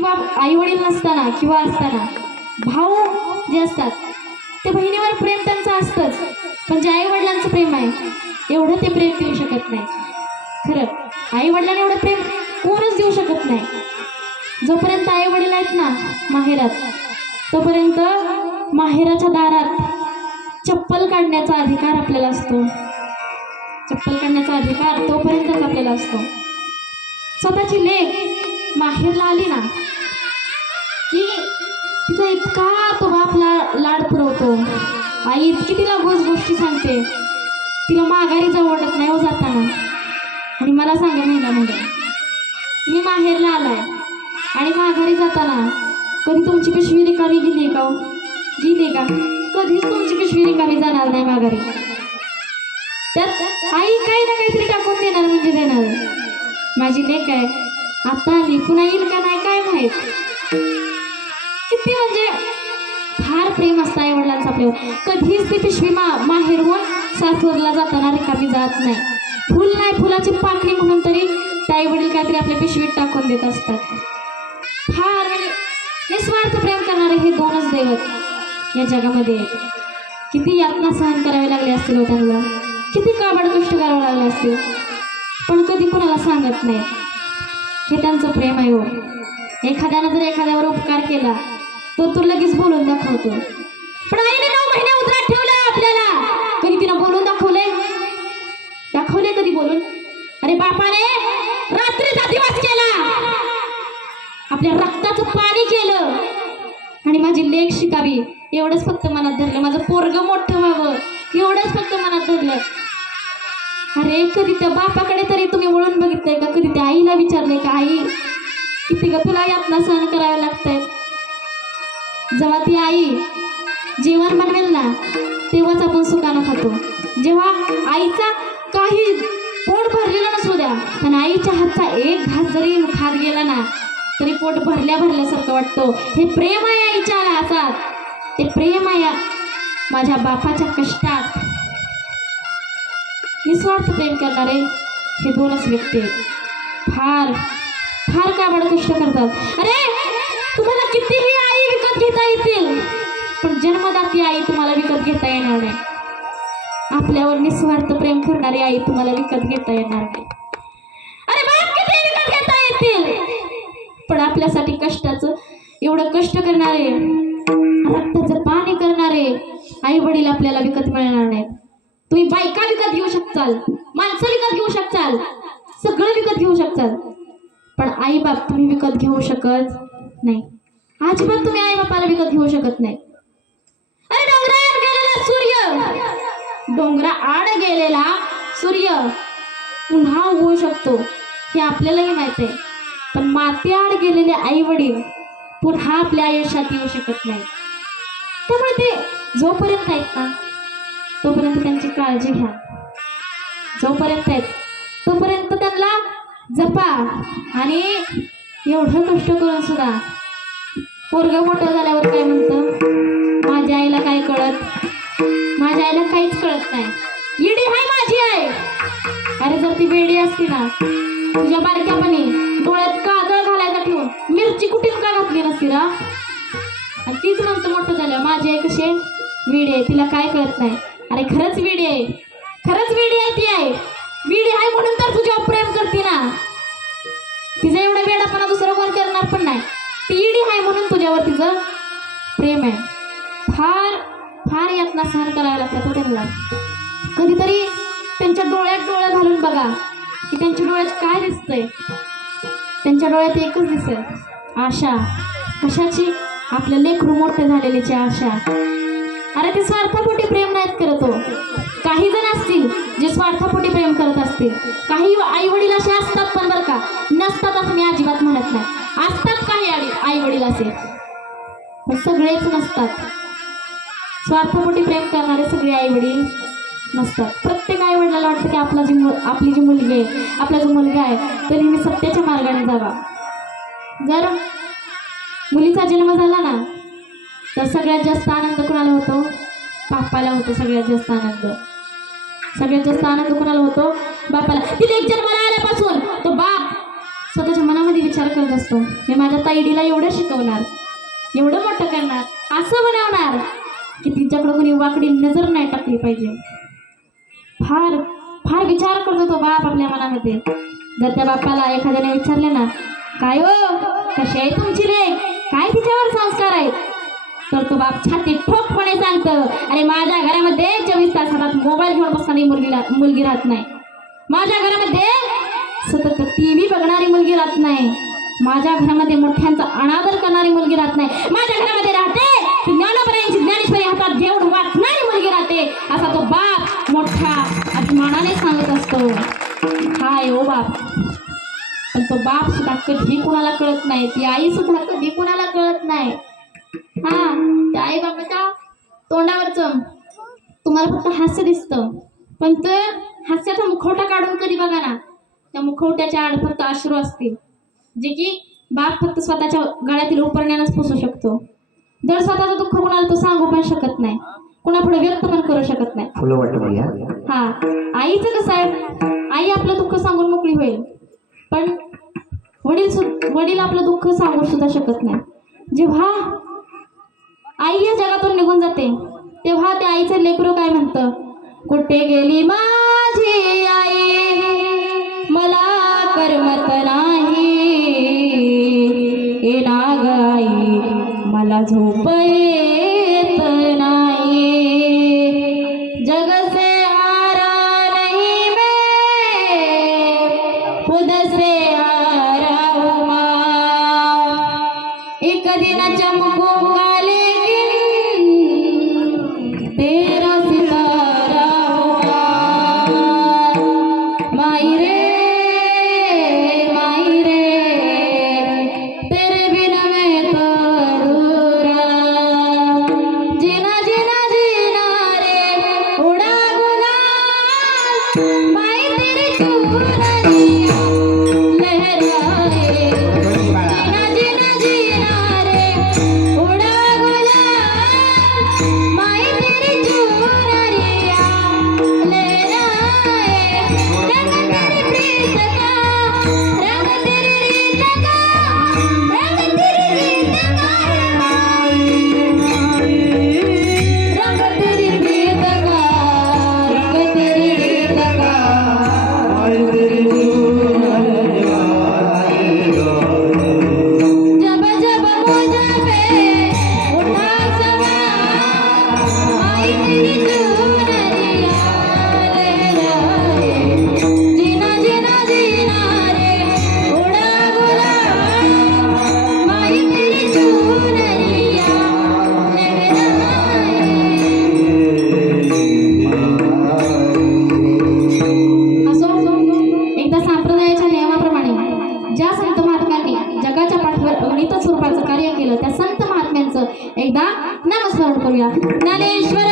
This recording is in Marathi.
किंवा आई वडील नसताना किंवा असताना भाऊ जे असतात ते बहिणीवर प्रेम त्यांचं असतंच, पण जे आई वडिलांचं प्रेम आहे एवढं ते प्रेम देऊ शकत नाही. खरं आई वडिलांना एवढं प्रेम कोणच देऊ शकत नाही. जोपर्यंत आई वडील आहेत ना माहेरात, तोपर्यंत माहेराच्या दारात चप्पल काढण्याचा अधिकार आपल्याला असतो. चप्पल काढण्याचा अधिकार तोपर्यंतच आपल्याला असतो. स्वतःची लेक माहेरला आली ना की तिचा इतका तो बापला लाड पुरवतो. आई इतकी तिला गोष्टी सांगते, तिला माघारी जाऊ वाटत नाही हो जाताना. आणि मला सांगा महिन्यामध्ये मी माहेरला आलाय आणि माघारी जाताना कधी तुमची पिशवी रिकामी गेली का? गेली का? कधीच तुमची पिशवी रिकामी जाणार नाही माघारी. त्यात आई काही ना काहीतरी टाकून देणार म्हणजे देणार. माझी लेक आहे आता आली, पुन्हा येईल का नाही काय माहित. किती म्हणजे फार प्रेम असतं आई वडिलांचं आपल्यावर. कधीच ती पिशवी माहेरहून सासरला जाताना रिकामी जात नाही. फुल नाही, फुलाची पाकळी म्हणून तरी त्या आई वडील काहीतरी आपल्या पिशवीत टाकून देत असतात. फार म्हणजे निस्वार्थ प्रेम करणारे हे दोनच दैवत या जगामध्ये. किती यातना सहन करावे लागले असतील हो त्यांना, किती काबाड कष्ट करावे लागले असतील, पण कधी कोणाला सांगत नाही. हे त्यांचं प्रेम आहे हो. एखाद्यानं जर एखाद्यावर उपकार केला तो लगेच बोलून दाखवतो. पण आईने 9 महिने उतरात ठेवलं आपल्याला. कधी तिनं बोलून दाखवले कधी बोलून? अरे बापाने रात्रीचा दिवस केला, आपल्या रक्ताचं पाणी केलं आणि माझी लेक शिकावी एवढंच फक्त मनात धरलं. माझं पोरगं मोठं व्हावं एवढंच फक्त मनात धरलं. अरे कधी त्या बापाकडे तरी तुम्ही वळून बघितलंय का? कधी त्या आईला विचारलंय का? आई किती ग तुला यातना सहन कराव्या लागतायत? जेव्हा ती आई जेवण बनवेल ना तेव्हाच आपण सुखानं खातो. जेव्हा आईचा काही पोट भरलेलं नसू द्या, पण आईच्या हातचा एक घास जरी खात गेला ना तरी पोट भरल्यासारखं वाटतं. हे प्रेम आहे आईच्या हातात, ते प्रेम आहे माझ्या बापाच्या कष्टात. निस्वार्थ प्रेम करणारे हे दोनच व्यक्ती फार फार काबाड कष्ट करतात. अरे तुम्हाला कितीही आई विकत घेता येतील, पण जन्मदाती आई तुम्हाला विकत घेता येणार नाही. आपल्यावर निस्वार्थ प्रेम करणारी आई तुम्हाला विकत घेता येणार नाही. अरे बाप किती विकत घेता येतील, पण आपल्यासाठी कष्टाचं एवढं कष्ट करणारे, रक्ताचं पाणी करणारे आई वडील आपल्याला विकत मिळणार नाहीत. तुम्ही बायका विकत घेऊ शकताल, माणसं विकत घेऊ शकताल, सगळं विकत घेऊ शकताल, पण आई बाप तुम्ही विकत घेऊ शकत नाही. अजिबात तुम्ही आई बापाला विकत घेऊ शकत नाही. अरे डोंगराआड गेलेला सूर्य पुन्हा उगवू शकतो हे आपल्यालाही माहिती आहे, पण मातीआड गेलेले आई वडील पुन्हा आपल्या आयुष्यात येऊ शकत नाही. त्यामुळे ते जोपर्यंत आहेत ना तोपर्यंत त्यांची काळजी घ्या. जोपर्यंत आहेत तोपर्यंत त्यांना जपा. आणि एवढं कष्ट करून सुद्धा पोरगं मोठं झाल्यावर काय म्हणतं, माझ्या आईला काय कळत, माझ्या आईला काहीच कळत नाही, येडी हाय माझी आई. अरे जर ती वेडी असती ना तुझ्या बारक्यापणी डोळ्यात काजळ घालायचा ठेवून मिरची कुठेच का घातली नसती ना. आणि तीच म्हणतं मोठं झालं माझी आई कशी आहे, वेडी आहे, तिला काय कळत नाही. अरे खरंच वेडी आहे, खरंच वेडी आहे ती आहे. वेडी आहे म्हणून तर तुझ्यावर प्रेम करते ना. तिचं एवढं वेडापणा दुसरं कोण करणार पण नाही. ती येडी आहे म्हणून तुझ्यावर तिचं प्रेम आहे. फार फार यातना सहन करायला लागतात त्यांना. कधीतरी त्यांच्या डोळ्यात डोळं घालून बघा की त्यांच्या डोळ्यात काय दिसतंय. त्यांच्या डोळ्यात एकच दिसतंय, आशा. कशाची? आपल्या लेकरू मोठे झालेल्याची आशा. अरे ते स्वार्थापोटी प्रेम नाहीत करत हो. काही जण असतील जे स्वार्थापोटी प्रेम करत असतील, काही आई वडील असे असतात, पण बरं का नसतात असं मी अजिबात म्हणत नाही. असतात काही आई वडील असे, पण सगळेच नसतात. स्वार्थापोटी प्रेम करणारे सगळे आई वडील नसतात. प्रत्येक आई वडिलाला वाटतं की आपली जी मुलगी आहे, आपला जो मुलगा आहे तो नेहमी सत्याच्या मार्गाने जावा. जर मुलीचा जन्म झाला ना तर सगळ्यात जास्त आनंद कोणाला होतो? बापाला होतो सगळ्यात जास्त आनंद. सगळ्यात जास्त आनंद कोणाला होतो? बापाला. तिथे एक जन्माला आल्यापासून तो बाप स्वतःच्या मनामध्ये विचार करत असतो, मी माझ्या ताईडीला एवढं शिकवणार, एवढं मोठं करणार, असं बनवणार की तिच्याकडं कोणी वाकडी नजर नाही टाकली पाहिजे. फार फार विचार करतो तो बाप आपल्या मनामध्ये. जर त्या बापाला एखाद्याने विचारले ना, काय हो कशी आहे तुमची लेक, काय तिच्यावर संस्कार आहेत, तर तो बाप छाती ठोकपणे सांगतं, अरे माझ्या घरामध्ये 24 तास हातात मोबाईल घेऊन बसणारी मुलगी राहत नाही, माझ्या घरामध्ये सतत TV बघणारी मुलगी राहत नाही, माझ्या घरामध्ये मोठ्यांचा अनादर करणारी मुलगी राहत नाही, माझ्या घरामध्ये राहते ज्ञानोबरायांची ज्ञानेश्वरी हातात घेऊन वाचणारी मुलगी राहते, असा तो बाप मोठ्या अभिमानाने सांगत असतो. हाय ओ बाप. पण तो बाप सुद्धा कधी कुणाला कळत नाही, ती आई सुद्धा कधी कुणाला कळत नाही. हा, त्या आई बापाच्या तोंडावरचं तुम्हाला फक्त हास्य दिसतं, पण ते हास्याचा मुखवटा काढून कधी बघा ना, त्या मुखवट्याच्या आड फक्त अश्रू असतील, जे की बाप फक्त स्वतःच्या गळ्यातील उपरण्यानंच पुसू शकतो. जर स्वतःचं दुःख कुणाला तो सांगू पण शकत नाही, कुणापुढे व्यक्त पण करू शकत नाही. हा, आईचं कसं आहे, आई आपलं दुःख सांगून मोकळी होईल, पण वडील आपलं दुःख सांगू सुद्धा शकत नाही. जेव्हा आई या जगातून निघून जाते तेव्हा त्या आईचं लेकरू काय म्हणतं, कुठे गेली माझी आई, मला करमत नाही, ए नागाई मला झोप येत नाही, जग से हारा नहीं मैं, खुद से हारा हूँ माँ, एक दिन चमकूंगा लेकिन तेरा सितारा होगा, माई रे तेरे बिना मैं तो अधूरा, जीना जीना जीना रे उड़ा गुलाल, माई तेरी चूड़ियाँ लहराए, जीना जीना जीना रे उड़ा गुलाल, माई तेरी चूड़ियाँ लहराए, रंग तेरी प्रीत का, रंग तेरी रीत का, रंग तेरी रीत का, रंग तेरी प्रीत का, रंग तेरी रीत का, जब जब मुझ पे उठा सवार, आई तेरी चुनरिया लहराए, जीना जीना जीना रे उड़ा गुलाल, माई तेरी चुनरिया लहराए. असो एकदा संप्रदायाच्या नियमाप्रमाणे ज्या संत महात्म्यांनी जगाच्या पाठीवर अगणित स्वरूपाचं कार्य केलं त्या संत महात्म्यांचं एकदा नामस्मरण करूया. ज्ञानेश्वर